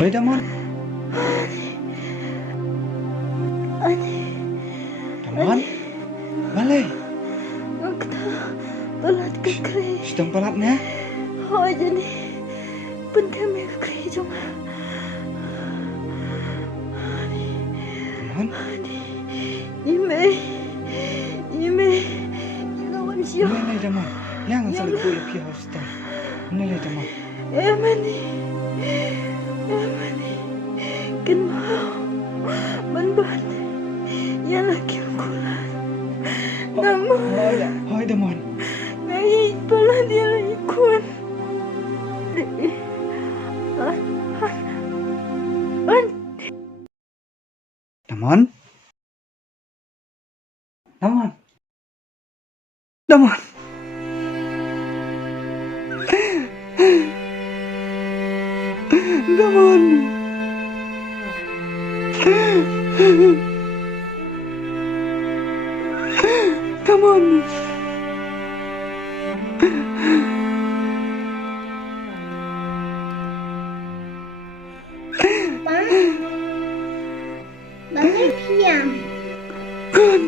Oleh Damon. Damon. Balik. Pelat kekri. Sedang pelatnya. Oh jadi penting kekri Jong. Damon. Ime. Lawan siapa? Mulai Damon. Yang selalu boleh pergi hospital. Mulai Damon. Emani. Kan Menbat. Ya Laki Kular. Damon. Hoi Damon. Ngai pelan dia ikut. Damon. Damon. Damon. Damon. Damon. Balik siang. Kan.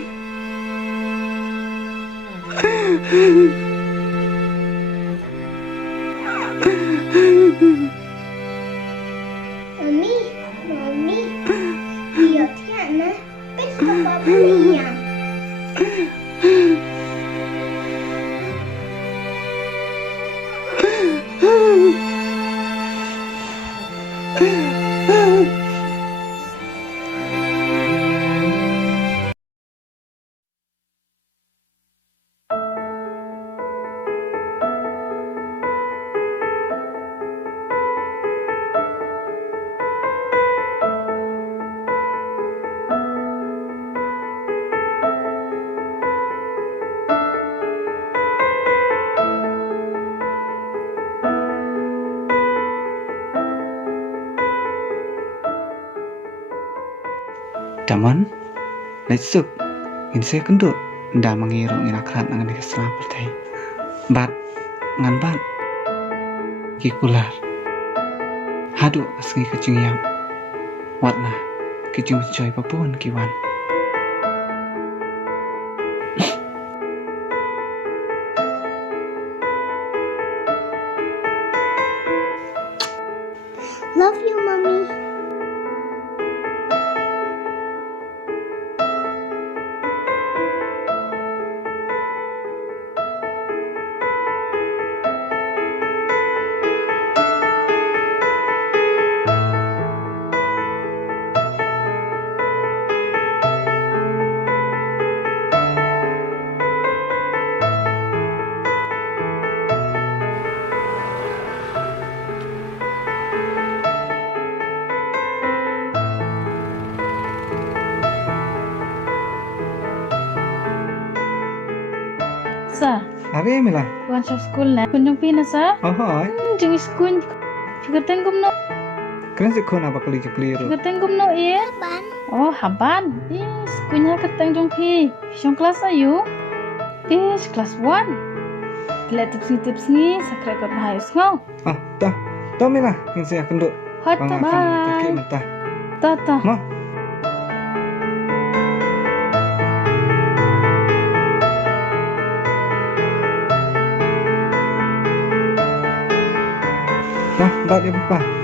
Mami, dia tiada besok Wanniang. Damon. Lesuk. Ingin saya kenduk. Dah mengiru ingin akhirat dengan dikasih pertai. Bat. Ngan bat. Laki Kular. Haduk asengi kecing yang. Watna. Kecing mencoy papun kiwan. Love you, Mommy. Sa, Apa Mila? kuan sa school na. Kun yung pina sa? Oh hoi. Jing school. Figateng gum no. Kena sekolah apa keliru. Figateng gum no iya. Ban. Oh, haban. Is, kunya kateng jong pi. Siyong kelas ayu. Is, kelas 1. Kila tips ni sakre kot bahayos ngau. Ah, dah. Dah Mila. Ingin saya kenduk. Hoto, bye. Mynta. Tata. Noh. Nah, bat dia buka.